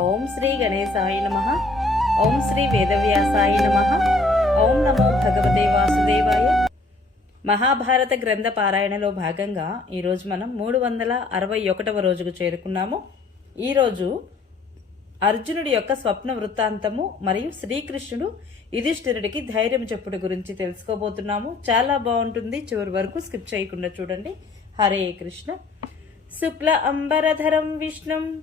ఓం శ్రీ గణేశాయ నమ. ఓం శ్రీ వేదవ్యాసాయ నమ. ఓం నమో భగవతే వాసుదేవాయ. మహాభారత గ్రంథ పారాయణలో భాగంగా ఈరోజు మనం మూడు వందల అరవై ఒకటవ రోజుకు చేరుకున్నాము. ఈరోజు అర్జునుడి యొక్క స్వప్న వృత్తాంతము మరియు శ్రీకృష్ణుడు యుధిష్ఠిరుడికి ధైర్యం చెప్పుడు గురించి తెలుసుకోబోతున్నాము. చాలా బాగుంటుంది. చివరి వరకు స్కిప్ చేయకుండా చూడండి. హరే కృష్ణ. శుక్ల అంబరధరం విష్ణం.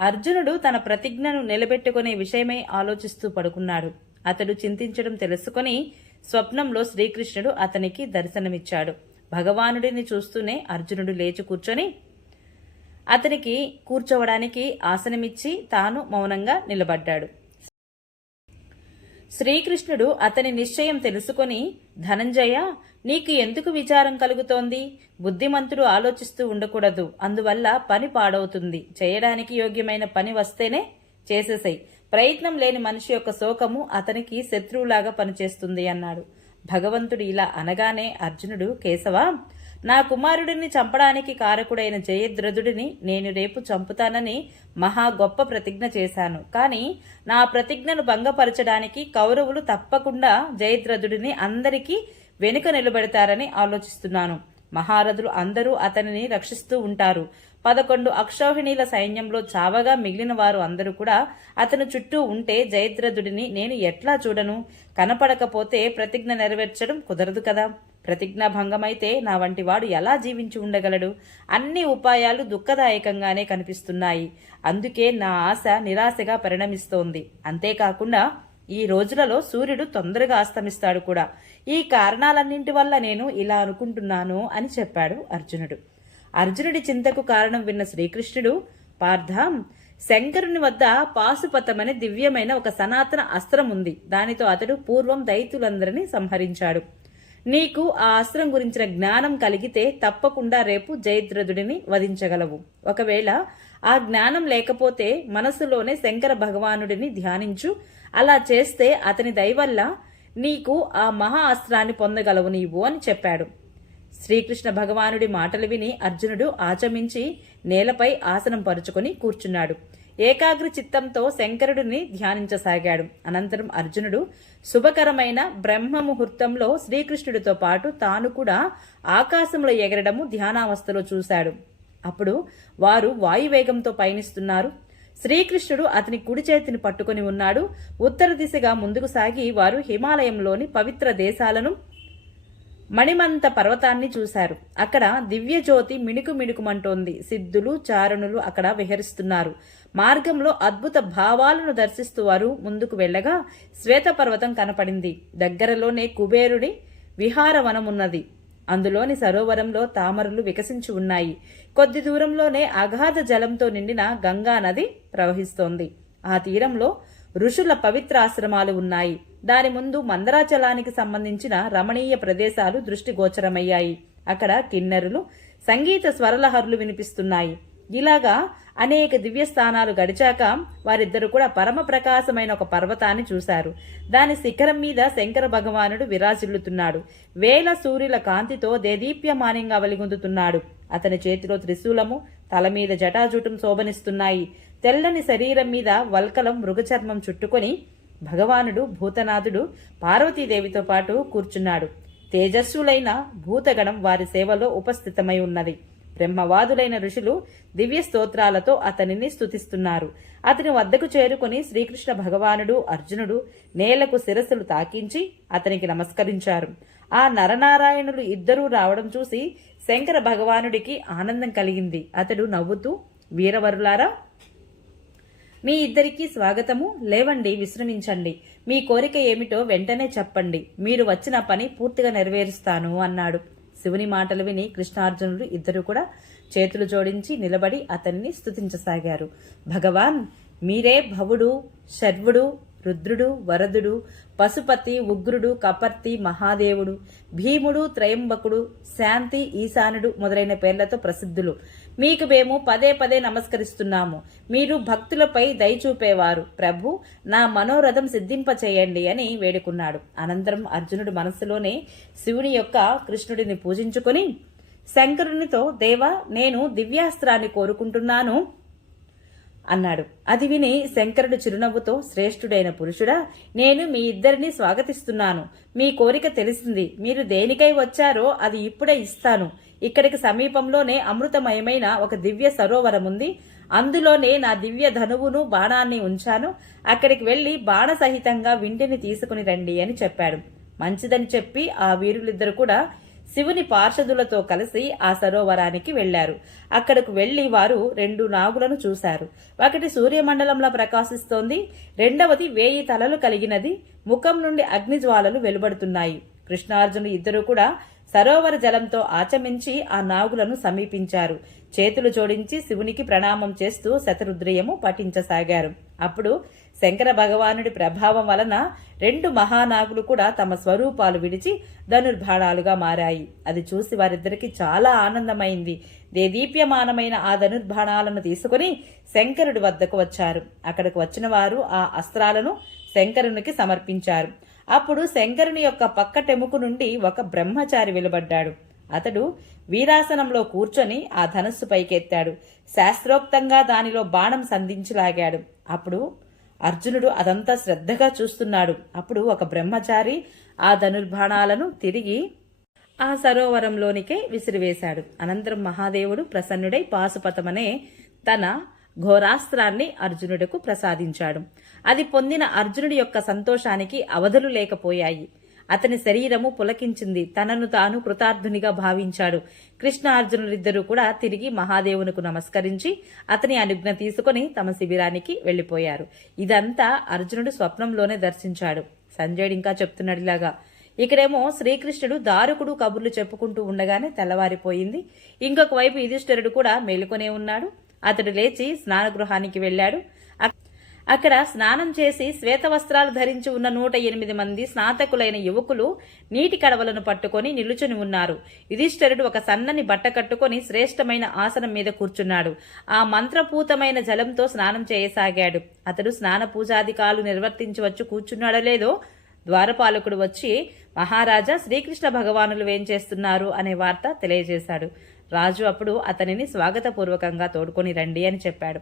అర్జునుడు తన ప్రతిజ్ఞను నిలబెట్టుకునే విషయమై ఆలోచిస్తూ పడుకున్నాడు. అతడు చింతించడం తెలుసుకొని స్వప్నంలో శ్రీకృష్ణుడు అతనికి దర్శనమిచ్చాడు. భగవానుడిని చూస్తూనే అర్జునుడు లేచి కూర్చొని అతనికి కూర్చోవడానికి ఆసనమిచ్చి తాను మౌనంగా నిలబడ్డాడు. శ్రీకృష్ణుడు అతని నిశ్చయం తెలుసుకొని ధనంజయ నీకు ఎందుకు విచారం కలుగుతోంది? బుద్ధిమంతుడు ఆలోచిస్తూ ఉండకూడదు. అందువల్ల పని పాడవుతుంది. చేయడానికి యోగ్యమైన పని వస్తేనే చేసేసాయి. ప్రయత్నం లేని మనిషి యొక్క శోకము అతనికి శత్రువులాగా పనిచేస్తుంది అన్నాడు. భగవంతుడు ఇలా అనగానే అర్జునుడు కేశవ నా కుమారుడిని చంపడానికి కారకుడైన జయద్రథుడిని నేను రేపు చంపుతానని మహా గొప్ప ప్రతిజ్ఞ చేశాను. కానీ నా ప్రతిజ్ఞను భంగపరచడానికి కౌరవులు తప్పకుండా జయద్రథుడిని అందరికీ వెనుక నిలబెడతారని ఆలోచిస్తున్నాను. మహారథులు అందరూ అతనిని రక్షిస్తూ ఉంటారు. పదకొండు అక్షౌహిణీల సైన్యంలో చావగా మిగిలిన వారు అందరూ కూడా అతను చుట్టూ ఉంటే జయద్రథుడిని నేను ఎట్లా చూడను? కనపడకపోతే ప్రతిజ్ఞ నెరవేర్చడం కుదరదు కదా? ప్రతిజ్ఞాభంగమైతే నా వంటి వాడు ఎలా జీవించి ఉండగలడు? అన్ని ఉపాయాలు దుఃఖదాయకంగానే కనిపిస్తున్నాయి. అందుకే నా ఆశ నిరాశగా పరిణమిస్తోంది. అంతేకాకుండా ఈ రోజులలో సూర్యుడు తొందరగా అస్తమిస్తాడు కూడా. ఈ కారణాలన్నింటి వల్ల నేను ఇలా అనుకుంటున్నాను అని చెప్పాడు అర్జునుడు. అర్జునుడి చింతకు కారణం విన్న శ్రీకృష్ణుడు పార్థం శంకరుని వద్ద పాశుపతమనే దివ్యమైన ఒక సనాతన అస్త్రం ఉంది దానితో అతడు పూర్వం దైతులందరినీ సంహరించాడు. నీకు ఆ అస్త్రం గురించిన జ్ఞానం కలిగితే తప్పకుండా రేపు జయద్రథుడిని వధించగలవు. ఒకవేళ ఆ జ్ఞానం లేకపోతే మనసులోనే శంకర భగవానుడిని ధ్యానించు. అలా చేస్తే అతని దయవల్ల నీకు ఆ మహా అస్త్రాన్ని పొందగలవు నీవు అని చెప్పాడు. శ్రీకృష్ణ భగవానుడి మాటలు విని అర్జునుడు ఆచమించి నేలపై ఆసనం పరుచుకొని కూర్చున్నాడు. ఏకాగ్ర చిత్తంతో శంకరుడిని ధ్యానించసాగాడు. అనంతరం అర్జునుడు శుభకరమైన బ్రహ్మ ముహూర్తంలో శ్రీకృష్ణుడితో పాటు తాను కూడా ఆకాశంలో ఎగరడము ధ్యానావస్థలో చూశాడు. అప్పుడు వారు వాయువేగంతో పయనిస్తున్నారు. శ్రీకృష్ణుడు అతని కుడి చేతిని పట్టుకొని ఉన్నాడు. ఉత్తర దిశగా ముందుకు సాగి వారు హిమాలయంలోని పవిత్ర దేశాలను మణిమంత పర్వతాన్ని చూశారు. అక్కడ దివ్యజ్యోతి మిణుకు మిణుకుమంటోంది. సిద్ధులు చారణులు అక్కడ విహరిస్తున్నారు. మార్గంలో అద్భుత భావాలను దర్శిస్తూ వారు ముందుకు వెళ్ళగా శ్వేతపర్వతం కనపడింది. దగ్గరలోనే కుబేరుడి విహారవనమున్నది. అందులోని సరోవరంలో తామరలు వికసించి ఉన్నాయి. కొద్ది దూరంలోనే అగాధ జలంతో నిండిన గంగా నది ప్రవహిస్తోంది. ఆ తీరంలో ఋషుల పవిత్ర ఆశ్రమాలు ఉన్నాయి. దాని ముందు మందరాచలానికి సంబంధించిన రమణీయ ప్రదేశాలు దృష్టిగోచరమయ్యాయి. అక్కడ కిన్నెరులు సంగీత స్వరలహరులు వినిపిస్తున్నాయి. ఇలాగా అనేక దివ్యస్థానాలు గడిచాక వారిద్దరు కూడా పరమ ప్రకాశమైన ఒక పర్వతాన్ని చూశారు. దాని శిఖరం మీద శంకర భగవానుడు విరాజిల్లుతున్నాడు. వేల సూర్యుల కాంతితో దేదీప్యమానంగా వెలిగొందుతున్నాడు. అతని చేతిలో త్రిశూలము తల మీద జటాజూటం శోభనిస్తున్నాయి. తెల్లని శరీరం మీద వల్కలం మృగచర్మం చుట్టుకొని భగవానుడు భూతనాథుడు పార్వతీదేవితో పాటు కూర్చున్నాడు. తేజస్సులైన భూతగణం వారి సేవలో ఉపస్థితమై ఉన్నది. బ్రహ్మవాదులైన ఋషులు దివ్య స్తోత్రాలతో అతనిని స్తుతిస్తున్నారు. అతని వద్దకు చేరుకుని శ్రీకృష్ణ భగవానుడు అర్జునుడు నేలకు శిరస్సులు తాకించి అతనికి నమస్కరించారు. ఆ నరనారాయణులు ఇద్దరూ రావడం చూసి శంకర భగవానుడికి ఆనందం కలిగింది. అతడు నవ్వుతూ వీరవరులారా మీ ఇద్దరికీ స్వాగతము. లేవండి విశ్రమించండి. మీ కోరిక ఏమిటో వెంటనే చెప్పండి. మీరు వచ్చిన పని పూర్తిగా నెరవేరుస్తాను అన్నాడు. శివుని మాటలు విని కృష్ణార్జునుడు ఇద్దరు కూడా చేతులు జోడించి నిలబడి అతన్ని స్థుతించసాగారు భగవాన్ మీరే భవుడు శర్వుడు రుద్రుడు వరదుడు పశుపతి ఉగ్రుడు కపర్తి మహాదేవుడు భీముడు త్రయంబకుడు శాంతి ఈశానుడు మొదలైన పేర్లతో ప్రసిద్ధులు. మీకు మేము పదే పదే నమస్కరిస్తున్నాము. మీరు భక్తులపై దయచూపేవారు ప్రభు నా మనోరథం సిద్ధింపచేయండి అని వేడుకున్నాడు. అనంతరం అర్జునుడు మనస్సులోనే శివుని యొక్క కృష్ణుడిని పూజించుకొని శంకరునితో దేవ నేను దివ్యాస్త్రాన్ని కోరుకుంటున్నాను అన్నాడు. అది విని శంకరుడు చిరునవ్వుతో శ్రేష్ఠుడైన పురుషుడా నేను మీ ఇద్దరిని స్వాగతిస్తున్నాను. మీ కోరిక తెలిసింది. మీరు దేనికై వచ్చారో అది ఇప్పుడే ఇస్తాను. ఇక్కడికి సమీపంలోనే అమృతమయమైన ఒక దివ్య సరోవరం ఉంది. అందులోనే నా దివ్య ధనువును బాణాన్ని ఉంచాను. అక్కడికి వెళ్ళి బాణసహితంగా వింటిని తీసుకుని రండి అని చెప్పాడు. మంచిదని చెప్పి ఆ వీరులిద్దరు కూడా శివుని పార్షదులతో కలిసి ఆ సరోవరానికి వెళ్ళారు అక్కడకు వెళ్ళి వారు రెండు నాగులను చూశారు. ఒకటి సూర్యమండలంలో ప్రకాశిస్తోంది. రెండవది వేయి తలలు కలిగినది. ముఖం నుండి అగ్నిజ్వాలలు వెలువడుతున్నాయి. కృష్ణార్జును ఇద్దరు కూడా సరోవర జలంతో ఆచమించి ఆ నాగులను సమీపించారు. చేతులు జోడించి శివునికి ప్రణామం చేస్తూ శతరుద్రయము పఠించసాగారు. అప్పుడు శంకర భగవానుడి ప్రభావం వలన రెండు మహానాగులు కూడా తమ స్వరూపాలు విడిచి ధనుర్బాణాలుగా మారాయి. అది చూసి వారిద్దరికి చాలా ఆనందమైంది. దేదీప్యమానమైన ఆ ధనుర్బాణాలను తీసుకుని శంకరుడి వద్దకు వచ్చారు. అక్కడికి వచ్చిన వారు ఆ అస్త్రాలను శంకరునికి సమర్పించారు. అప్పుడు శంకరుని యొక్క పక్కటెముకు నుండి ఒక బ్రహ్మచారి వెలువడ్డాడు. అతడు వీరాసనంలో కూర్చొని ఆ ధనస్సు పైకెత్తాడు. శాస్త్రోక్తంగా దానిలో బాణం సంధించలాగాడు. అప్పుడు అర్జునుడు అదంతా శ్రద్ధగా చూస్తున్నాడు. అప్పుడు ఒక బ్రహ్మచారి ఆ ధనుర్బాణాలను తిరిగి ఆ సరోవరంలోనికే విసిరివేశాడు. అనంతరం మహాదేవుడు ప్రసన్నుడై పాశుపతమనే తన ఘోరాస్త్రాన్ని అర్జునుడకు ప్రసాదించాడు. అది పొందిన అర్జునుడి యొక్క సంతోషానికి అవధులు లేకపోయాయి. అతని శరీరము పులకించింది. తనను తాను కృతార్థునిగా భావించాడు. కృష్ణ అర్జునులిద్దరూ కూడా తిరిగి మహాదేవునకు నమస్కరించి అతని అనుజ్ఞ తీసుకుని తమ శిబిరానికి వెళ్ళిపోయారు ఇదంతా అర్జునుడు స్వప్నంలోనే దర్శించాడు. సంజయుడు ఇంకా చెప్తున్నాడు ఇలాగా ఇక్కడేమో శ్రీకృష్ణుడు దారుకుడు కబుర్లు చెప్పుకుంటూ ఉండగానే తెల్లవారిపోయింది. ఇంకొక వైపు యుధిష్ఠరుడు కూడా మేలుకొనే ఉన్నాడు. అతడు లేచి స్నానగృహానికి వెళ్ళాడు. అక్కడ స్నానం చేసి శ్వేత వస్త్రాలు ధరించి ఉన్న నూట ఎనిమిది మంది స్నాతకులైన యువకులు నీటి కడవలను పట్టుకొని నిలుచుని ఉన్నారు. యుధిష్ఠరుడు ఒక సన్నని బట్ట కట్టుకొని శ్రేష్టమైన ఆసనం మీద కూర్చున్నాడు. ఆ మంత్రపూతమైన జలంతో స్నానం చేయసాగాడు. అతడు స్నాన పూజాధికాలు నిర్వర్తించవచ్చు కూర్చున్నాడో లేదో ద్వారపాలకుడు వచ్చి మహారాజా శ్రీకృష్ణ భగవానులు వేంచేస్తున్నారు అనే వార్త తెలియజేశాడు. రాజు అప్పుడు అతనిని స్వాగతపూర్వకంగా తోడుకొని రండి అని చెప్పాడు.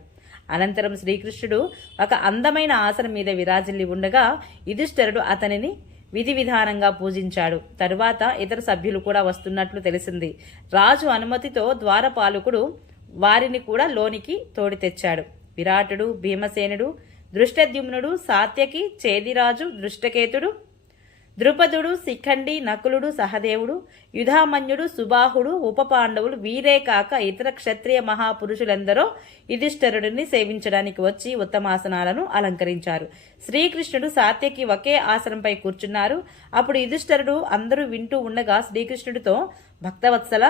అనంతరం శ్రీకృష్ణుడు ఒక అందమైన ఆసనం మీద విరాజిల్లి ఉండగా యుధిష్ఠరుడు అతనిని విధి విధానంగా పూజించాడు. తరువాత ఇతర సభ్యులు కూడా వస్తున్నట్లు తెలిసింది. రాజు అనుమతితో ద్వారపాలకుడు వారిని కూడా లోనికి తోడి తెచ్చాడు. విరాటుడు భీమసేనుడు దృష్టద్యుమ్నుడు సాత్యకి చేదిరాజు దృష్టకేతుడు ద్రుపదుడు శిఖండి నకులుడు సహదేవుడు యుధామన్యుడు సుబాహుడు ఉపపాండవులు వీరే కాక ఇతర క్షత్రియ మహాపురుషులందరూ యుధిష్ఠరుడిని సేవించడానికి వచ్చి ఉత్తమాసనాలను అలంకరించారు. శ్రీకృష్ణుడు సాత్యకి ఒకే ఆసనంపై కూర్చున్నారు. అప్పుడు యుధిష్ఠరుడు అందరూ వింటూ ఉండగా శ్రీకృష్ణుడితో భక్తవత్సల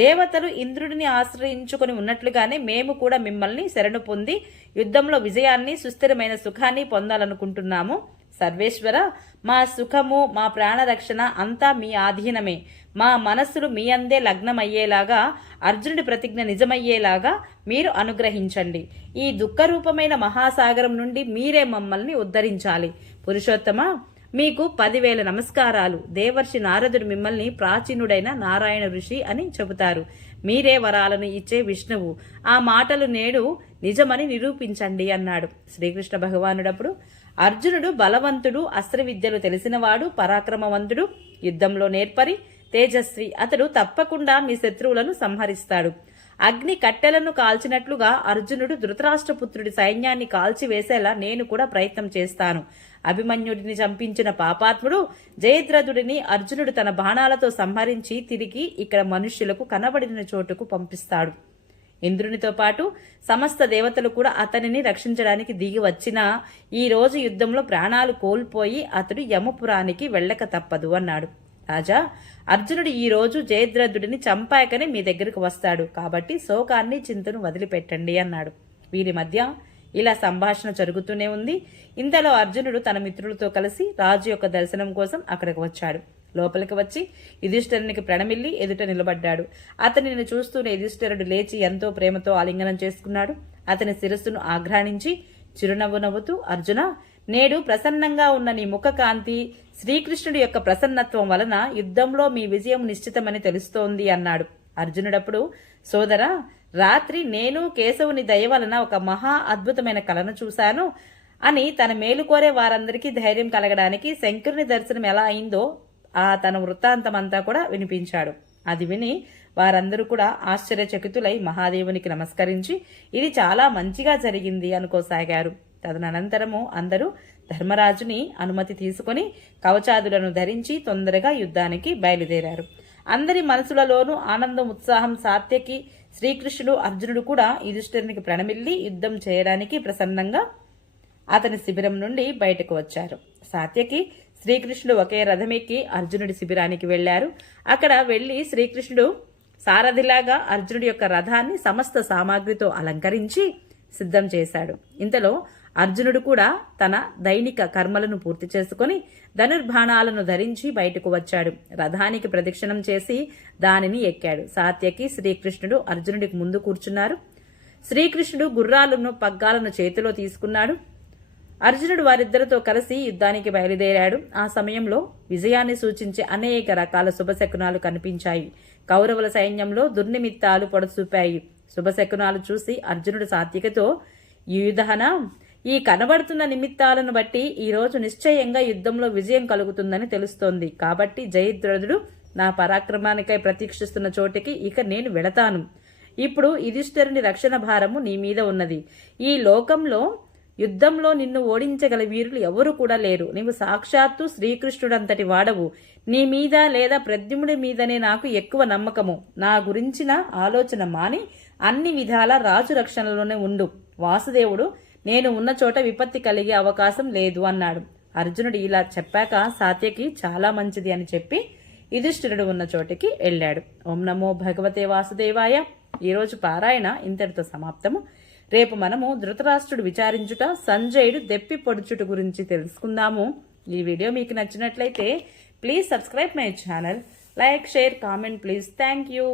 దేవతలు ఇంద్రుడిని ఆశ్రయించుకొని ఉన్నట్లుగానే మేము కూడా మిమ్మల్ని శరణు పొంది యుద్ధంలో విజయాన్ని సుస్థిరమైన సుఖాన్ని పొందాలనుకుంటున్నాము. సర్వేశ్వర మా సుఖము మా ప్రాణరక్షణ అంతా మీ ఆధీనమే. మా మనస్సులు మీ అందే లగ్నమయ్యేలాగా అర్జునుడి ప్రతిజ్ఞ నిజమయ్యేలాగా మీరు అనుగ్రహించండి. ఈ దుఃఖరూపమైన మహాసాగరం నుండి మీరే మమ్మల్ని ఉద్ధరించాలి. పురుషోత్తమ మీకు పదివేల నమస్కారాలు. దేవర్షి నారదుడు మిమ్మల్ని ప్రాచీనుడైన నారాయణ ఋషి అని చెబుతారు. మీరే వరాలను ఇచ్చే విష్ణువు. ఆ మాటలు నేడు నిజమని నిరూపించండి అన్నాడు. శ్రీకృష్ణ భగవానుడప్పుడు అర్జునుడు బలవంతుడు అస్త్ర విద్యలు తెలిసినవాడు పరాక్రమవంతుడు యుద్ధంలో నేర్పరి తేజస్వి. అతడు తప్పకుండా మీ శత్రువులను సంహరిస్తాడు. అగ్ని కట్టెలను కాల్చినట్లుగా అర్జునుడు ధృతరాష్ట్రపుత్రుడి సైన్యాన్ని కాల్చివేసేలా నేను కూడా ప్రయత్నం చేస్తాను. అభిమన్యుడిని చంపించిన పాపాత్ముడు జయద్రథుడిని అర్జునుడు తన బాణాలతో సంహరించి తిరిగి ఇక్కడ మనుష్యులకు కనబడిన చోటుకు పంపిస్తాడు. ఇంద్రునితో పాటు సమస్త దేవతలు కూడా అతనిని రక్షించడానికి దిగి వచ్చినా ఈ రోజు యుద్ధంలో ప్రాణాలు కోల్పోయి అతడు యమపురానికి వెళ్ళక తప్పదు అన్నాడు. రాజా అర్జునుడు ఈ రోజు జయద్రథుడిని చంపాకనే మీ దగ్గరకు వస్తాడు. కాబట్టి శోకాన్ని చింతను వదిలిపెట్టండి అన్నాడు. వీరి మధ్య ఇలా సంభాషణ జరుగుతూనే ఉంది. ఇంతలో అర్జునుడు తన మిత్రులతో కలిసి రాజు యొక్క దర్శనం కోసం అక్కడికి వచ్చాడు. లోపలికి వచ్చి యుధిష్ఠరునికి ప్రణమిల్లి ఎదుట నిలబడ్డాడు. అతనిని చూస్తూనే యుధిష్ఠరుడు లేచి ఎంతో ప్రేమతో ఆలింగనం చేసుకున్నాడు. అతని శిరస్సును ఆఘ్రాణించి చిరునవ్వు నవ్వుతూ అర్జున నేడు ప్రసన్నంగా ఉన్న నీ ముఖ కాంతి శ్రీకృష్ణుడి యొక్క ప్రసన్నత్వం వలన యుద్ధంలో మీ విజయం నిశ్చితమని తెలుస్తోంది అన్నాడు. అర్జునుడప్పుడు సోదరా రాత్రి నేను కేశవుని దయ వలన ఒక మహా అద్భుతమైన కలను చూశాను. అని తన మేలు కోరే వారందరికీ ధైర్యం కలగడానికి శంకరుని దర్శనం ఎలా అయిందో ఆ తన వృత్తాంతమంతా కూడా వినిపించాడు. అది విని వారందరూ కూడా ఆశ్చర్యచకితులై మహాదేవునికి నమస్కరించి ఇది చాలా మంచిగా జరిగింది అనుకోసాగారు. తదనంతరము అందరూ ధర్మరాజుని అనుమతి తీసుకొని కవచాదులను ధరించి తొందరగా యుద్ధానికి బయలుదేరారు. అందరి మనసులలోనూ ఆనందం ఉత్సాహం సాత్యకి శ్రీకృష్ణుడు అర్జునుడు కూడా యుధిష్ఠిరునికి ప్రణమిల్లి యుద్ధం చేయడానికి ప్రసన్నంగా అతని శిబిరం నుండి బయటకు వచ్చారు. సాత్యకి శ్రీకృష్ణుడు ఒకే రథమెక్కి అర్జునుడి శిబిరానికి వెళ్ళారు అక్కడ వెళ్ళి శ్రీకృష్ణుడు సారథిలాగా అర్జునుడి యొక్క రథాన్ని సమస్త సామాగ్రితో అలంకరించి సిద్ధం చేశాడు. ఇంతలో అర్జునుడు కూడా తన దైనిక కర్మలను పూర్తి చేసుకుని ధనుర్బాణాలను ధరించి బయటకు వచ్చాడు. రథానికి ప్రదక్షిణం చేసి దానిని ఎక్కాడు. సాత్యకి శ్రీకృష్ణుడు అర్జునుడికి ముందు కూర్చున్నారు. శ్రీకృష్ణుడు గుర్రాలను పగ్గాలను చేతిలో తీసుకున్నాడు. అర్జునుడు వారిద్దరితో కలిసి యుద్ధానికి బయలుదేరాడు. ఆ సమయంలో విజయాన్ని సూచించే అనేక రకాల శుభశకునాలు కనిపించాయి. కౌరవుల సైన్యంలో దుర్నిమిత్తాలు పొడచూపాయి. శుభశకునాలు చూసి అర్జునుడు సాత్వికతో యుధన ఈ కనబడుతున్న నిమిత్తాలను బట్టి ఈరోజు నిశ్చయంగా యుద్ధంలో విజయం కలుగుతుందని తెలుస్తోంది. కాబట్టి జయద్రథుడు నా పరాక్రమానికై ప్రతీక్షిస్తున్న చోటికి ఇక నేను వెళతాను. ఇప్పుడు యుధిష్ఠరుని రక్షణ భారము నీ మీద ఉన్నది. ఈ లోకంలో యుద్ధంలో నిన్ను ఓడించగల వీరులు ఎవరు కూడా లేరు. నీవు సాక్షాత్తు శ్రీకృష్ణుడంతటి వాడవు. నీ మీద లేదా ప్రద్యుముడి మీదనే నాకు ఎక్కువ నమ్మకము. నా గురించిన ఆలోచన మాని అన్ని విధాల రాజు రక్షణలోనే ఉండు. వాసుదేవుడు నేను ఉన్న చోట విపత్తి కలిగే అవకాశం లేదు అన్నాడు. అర్జునుడు ఇలా చెప్పాక సాత్యకి చాలా మంచిది అని చెప్పి యుధిష్ఠిరుడు ఉన్న చోటికి వెళ్ళాడు. ఓం నమో భగవతే వాసుదేవాయ. ఈరోజు పారాయణ ఇంతటితో సమాప్తము. రేపు మనము ధృతరాష్ట్రుడు విచారించుట సంజయుడు దెప్పి పొడుచుట గురించి తెలుసుకుందాము. ఈ వీడియో మీకు నచ్చినట్లయితే please subscribe my channel like share comment please thank you